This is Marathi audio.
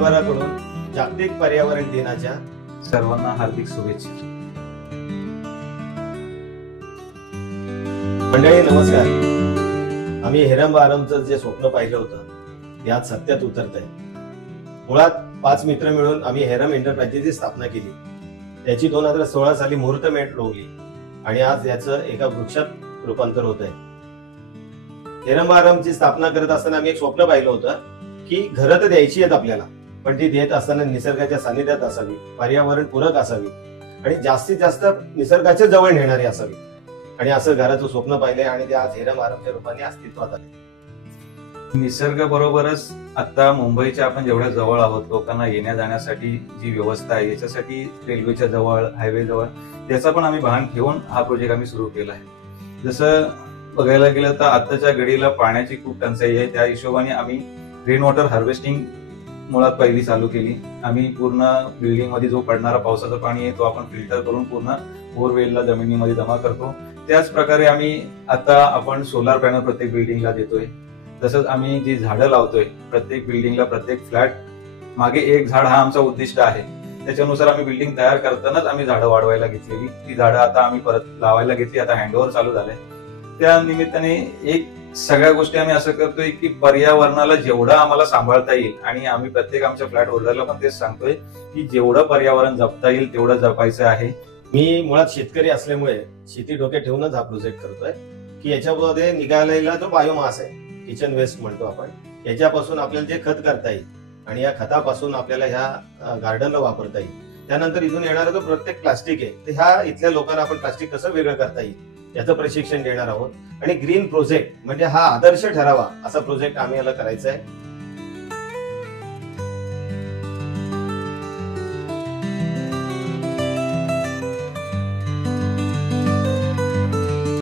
परिवाराकडून जागतिक पर्यावरण दिनाच्या सर्वांना हार्दिक शुभेच्छा. मंडळी नमस्कार. आम्ही हेरंबा आरमचं जे स्वप्न पाहिलं होतं ते आज सत्यात उतरत आहे. मुळात 5 मित्र मिळून आम्ही हेरम एंटरप्राइजेसची स्थापना केली. त्याची 2016 साली मुहूर्तमेढ रोवली आणि आज याचं एका वृक्षात रूपांतर होत आहे. हेरंबा आरमची स्थापना करत असताना आम्ही एक स्वप्न पाहिलं होतं की घरं तर द्यायची आहेत आपल्याला, पण ती देत असताना निसर्गाच्या सानिध्यात असावी, पर्यावरण पूरक असावी आणि जास्तीत जास्त निसर्गाच्या जवळ नेणारी असावी. आणि असं घराचं स्वप्न पाहिले आणि ते आज हेरम आरमच्या रूपाने अस्तित्वात आले. निसर्ग बरोबरच आता मुंबईच्या आपण जेवढ्या जवळ आहोत, लोकांना येण्या जाण्यासाठी जी व्यवस्था आहे याच्यासाठी रेल्वेच्या जवळ, हायवे जवळ, त्याचा पण आम्ही भान ठेवून हा प्रोजेक्ट आम्ही सुरू केला आहे. जसं बघायला गेलं तर आताच्या घडीला पाण्याची खूप टंचाई आहे. त्या हिशोबाने आम्ही रेन वॉटर हार्वेस्टिंग मुळात पहिली चालू केली. आम्ही पूर्ण बिल्डिंग मध्ये जो पडणारा पावसाचं पाणी आहे तो आपण फिल्टर करून पूर्ण बोरवेलला जमिनीमध्ये जमा करतो. त्याच प्रकारे आपण सोलार पॅनल प्रत्येक बिल्डिंगला देतोय. तसंच आम्ही जी झाडं लावतोय प्रत्येक बिल्डिंगला, प्रत्येक फ्लॅट मागे एक झाड हा आमचा उद्दिष्ट आहे. त्याच्यानुसार आम्ही बिल्डिंग तयार करतानाच आम्ही झाडं वाढवायला घेतलेली. ती झाडं आता आम्ही परत लावायला घेतली. आता हँडओव्हर चालू झालंय. त्या निमित्ताने एक सगळ्या गोष्टी आम्ही असं करतोय की पर्यावरणाला जेवढं आम्हाला सांभाळता येईल, आणि आम्ही प्रत्येक आमच्या फ्लॅट होल्डरला पण तेच सांगतोय की जेवढं पर्यावरण जपता येईल तेवढं जपायचं आहे. मी मुळात शेतकरी असल्यामुळे शेती डोक्यात ठेवूनच हा प्रोजेक्ट करतोय की याच्यामध्ये निघालेला जो बायोमास आहे, किचन वेस्ट म्हणतो आपण, याच्यापासून आपल्याला जे खत करता येईल आणि या खतापासून आपल्याला ह्या गार्डनला वापरता येईल. त्यानंतर इथून येणारा जो प्रत्येक प्लास्टिक आहे ते ह्या इथल्या लोकांना आपण प्लास्टिक कसं वेगळं करता येईल याचं प्रशिक्षण देणार आहोत. आणि ग्रीन प्रोजेक्ट म्हणजे हा आदर्श ठरावा असा प्रोजेक्ट आम्ही याला करायचा आहे.